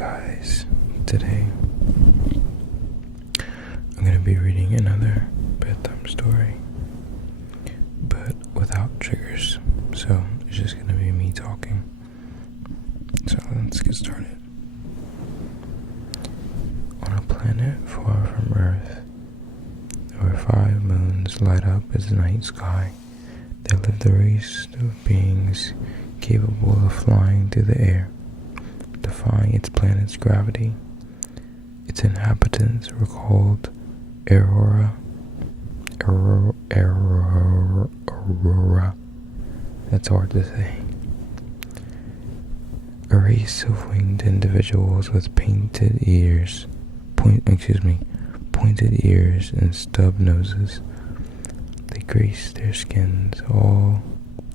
guys, today I'm going to be reading another bedtime story, but without triggers, so it's just going to be me talking. So let's get started. On a planet far from Earth, where 5 moons light up its night sky, there lived a race of beings capable of flying through the air, defying its planet's gravity. Its inhabitants were called Aora. That's hard to say. A race of winged individuals with pointed ears and stub noses. They graced their skins all.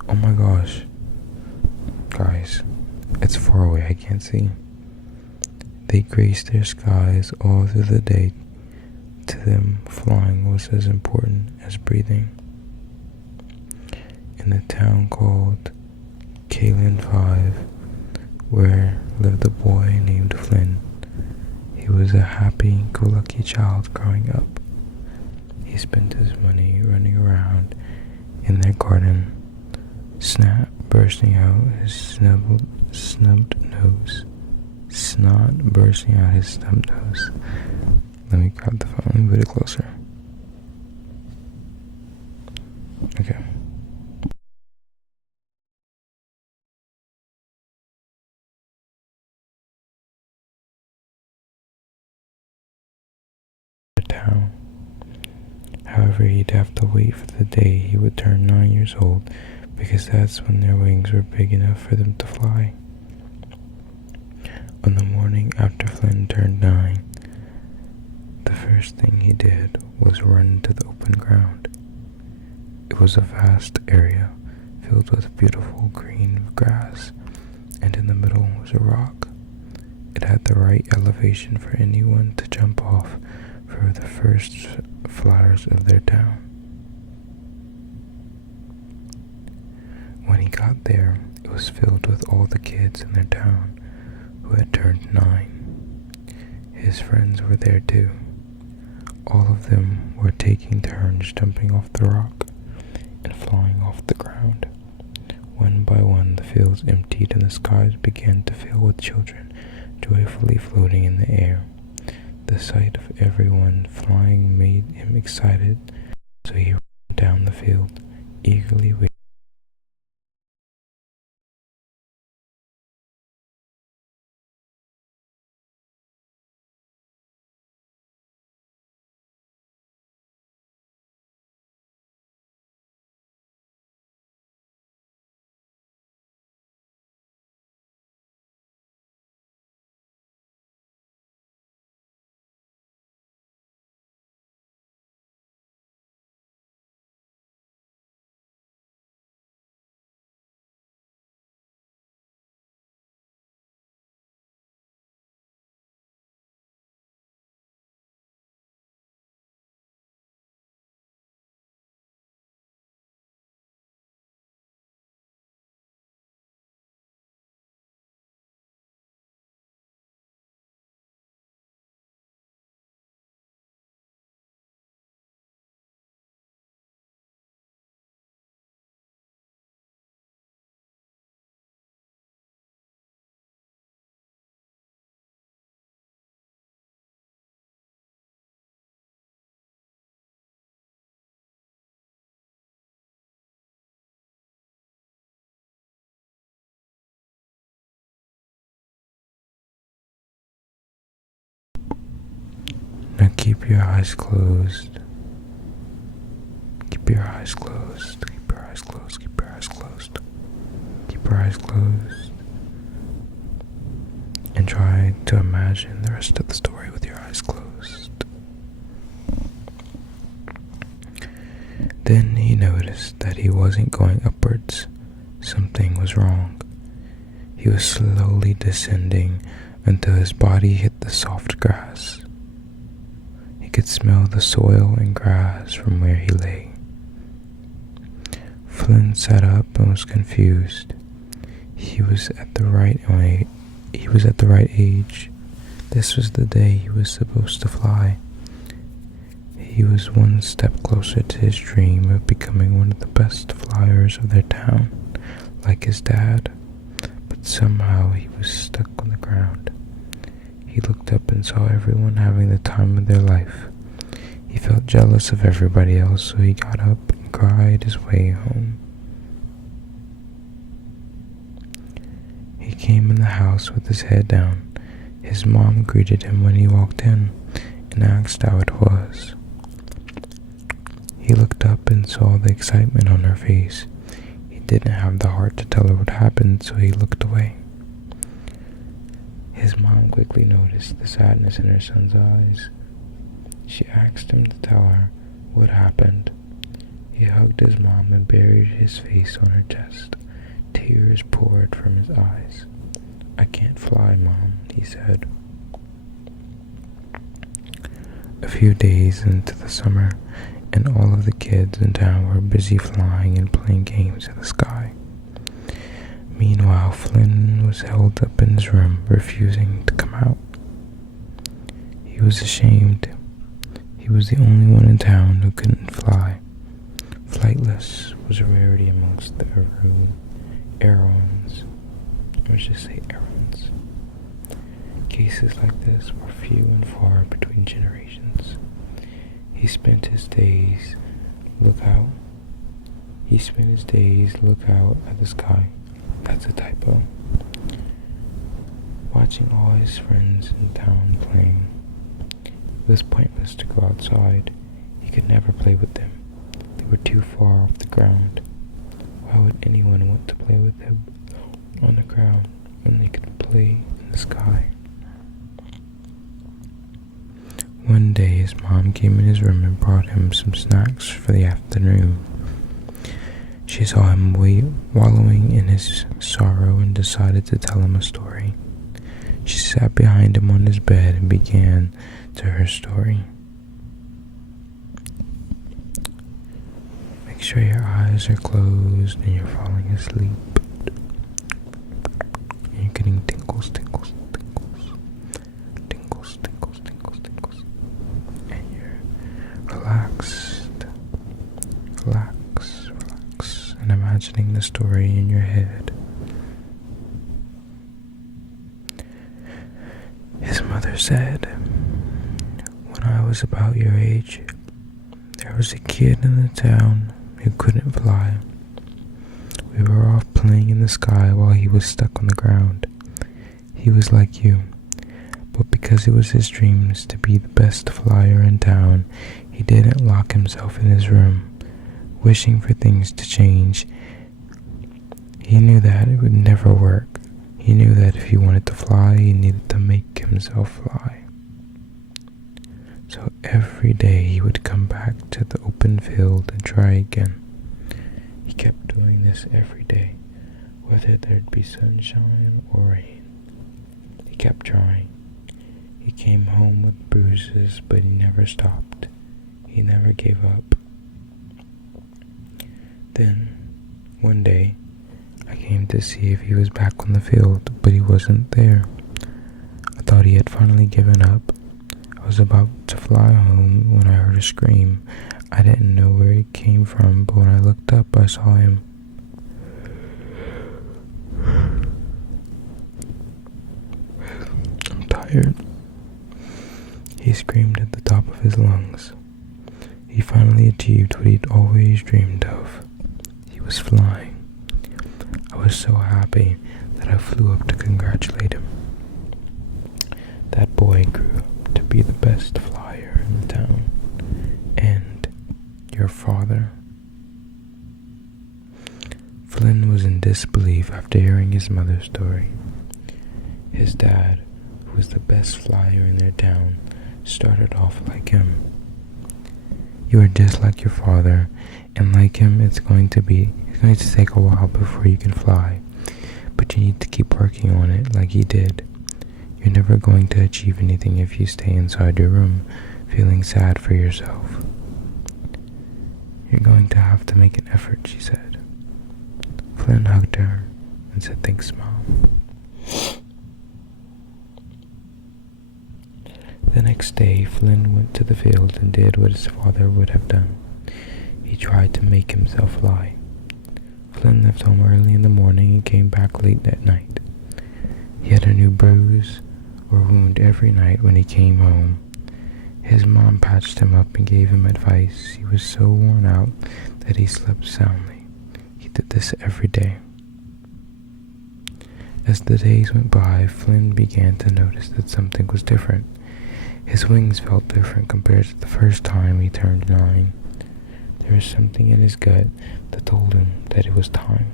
Oh my gosh. Guys, it's far away, I can't see. They graced their skies all through the day. To them, flying was as important as breathing. In a town called Kalen 5, where lived a boy named Flynn. He was a happy-go-lucky child growing up. He spent his money running around in their garden, snot bursting out his snubbed nose. Let me grab the phone and put it closer. Okay. Town. However, he'd have to wait for the day he would turn 9 years old, because that's when their wings were big enough for them to fly. On the morning after Flynn turned 9, the first thing he did was run to the open ground. It was a vast area filled with beautiful green grass, and in the middle was a rock. It had the right elevation for anyone to jump off for the first flyers of their town. When he got there, it was filled with all the kids in their town who had turned 9. His friends were there too. All of them were taking turns jumping off the rock and flying off the ground. One by one, the fields emptied and the skies began to fill with children joyfully floating in the air. The sight of everyone flying made him excited, so he ran down the field, eagerly waiting. Now keep your eyes closed. Keep your eyes closed. Keep your eyes closed. Keep your eyes closed. Keep your eyes closed. And try to imagine the rest of the story with your eyes closed. Then he noticed that he wasn't going upwards. Something was wrong. He was slowly descending until his body hit the soft grass. He could smell the soil and grass from where he lay. Flynn sat up and was confused. He was at the right age This was the day he was supposed to fly. He was one step closer to his dream of becoming one of the best flyers of their town, like his dad. But somehow he was stuck on the ground. He looked up and saw everyone having the time of their life. He felt jealous of everybody else, so he got up and cried his way home. He came in the house with his head down. His mom greeted him when he walked in and asked how it was. He looked up and saw the excitement on her face. He didn't have the heart to tell her what happened, so he looked away. His mom quickly noticed the sadness in her son's eyes. She asked him to tell her what happened. He hugged his mom and buried his face on her chest. Tears poured from his eyes. "I can't fly, Mom," he said. A few days into the summer, and all of the kids in town were busy flying and playing games in the sky. Meanwhile, Flynn was held up in his room, refusing to come out. He was ashamed. He was the only one in town who couldn't fly. Flightless was a rarity amongst the Aorans. Let's just say Aorans. Cases like this were few and far between generations. He spent his days look out at the sky. That's a typo. Watching all his friends in town playing. It was pointless to go outside. He could never play with them. They were too far off the ground. Why would anyone want to play with him on the ground when they could play in the sky? One day his mom came in his room and brought him some snacks for the afternoon. She saw him wallowing in his sorrow and decided to tell him a story. She sat behind him on his bed and began to her story. Make sure your eyes are closed and you're falling asleep. And you're getting tingles, tingles, tingles. Tingles, tingles, tingles, tingles. And you're relaxed. Relax, relax. And imagining the story in your head. His mother said, "When I was about your age, there was a kid in the town who couldn't fly. We were off playing in the sky while he was stuck on the ground. He was like you, but because it was his dreams to be the best flyer in town, he didn't lock himself in his room, wishing for things to change. He knew that it would never work. He knew that if he wanted to fly, he needed to make himself fly. So every day he would come back to the open field and try again. He kept doing this every day, whether there'd be sunshine or rain. He kept trying. He came home with bruises, but he never stopped. He never gave up. Then, one day, I came to see if he was back on the field, but he wasn't there. I thought he had finally given up. I was about to fly home when I heard a scream. I didn't know where it came from, but when I looked up, I saw him. I'm tired. He screamed at the top of his lungs. He finally achieved what he'd always dreamed of. He was flying. I was so happy that I flew up to congratulate him. That boy grew up to be the best flyer in the town. And your father? Flynn was in disbelief after hearing his mother's story. His dad, who was the best flyer in their town, started off like him. You are just like your father, and like him, it's going to take a while before you can fly, but you need to keep working on it like he did. You're never going to achieve anything if you stay inside your room, feeling sad for yourself. You're going to have to make an effort, she said. Flynn hugged her and said, "Thanks, Mom." The next day, Flynn went to the field and did what his father would have done. He tried to make himself fly. Flynn left home early in the morning and came back late at night. He had a new bruise or wound every night when he came home. His mom patched him up and gave him advice. He was so worn out that he slept soundly. He did this every day. As the days went by, Flynn began to notice that something was different. His wings felt different compared to the first time he turned 9. There was something in his gut that told him that it was time.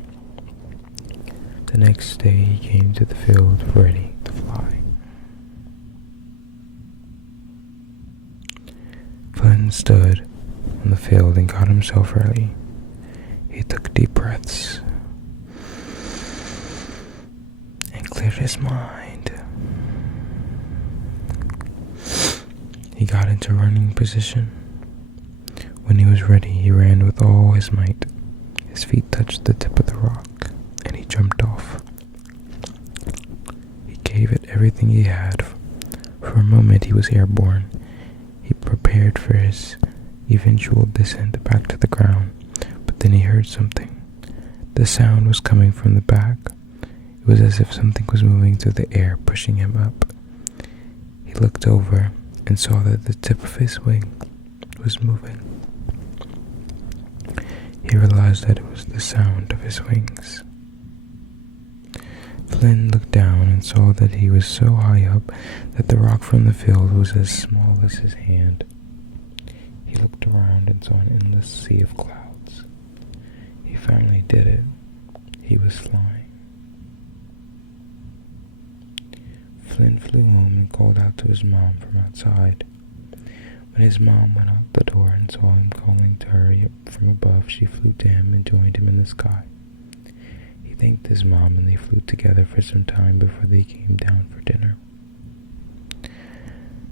The next day he came to the field ready to fly. Flynn stood on the field and got himself ready. He took deep breaths and cleared his mind. He got into running position. When he was ready, he ran with all his might. His feet touched the tip of the rock, and he jumped off. He gave it everything he had. For a moment, he was airborne. He prepared for his eventual descent back to the ground, but then he heard something. The sound was coming from the back. It was as if something was moving through the air, pushing him up. He looked over and saw that the tip of his wing was moving. He realized that it was the sound of his wings. Flynn looked down and saw that he was so high up that the rock from the field was as small as his hand. He looked around and saw an endless sea of clouds. He finally did it. He was flying. Flynn flew home and called out to his mom from outside. When his mom went out the door and saw him calling to her from above, she flew to him and joined him in the sky. He thanked his mom and they flew together for some time before they came down for dinner.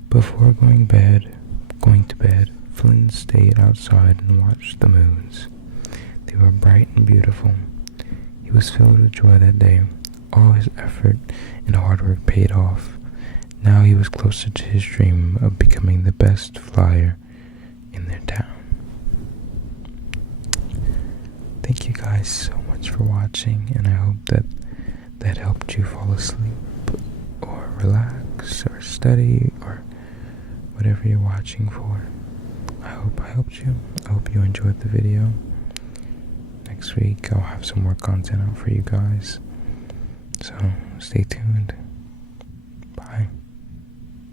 Before going to bed, Flynn stayed outside and watched the moons. They were bright and beautiful. He was filled with joy that day. All his effort and hard work paid off. Now he was closer to his dream of becoming the best flyer in their town. Thank you guys so much for watching, and I hope that helped you fall asleep or relax or study or whatever you're watching for. I hope I helped you. I hope you enjoyed the video. Next week I'll have some more content out for you guys. So stay tuned. Bye.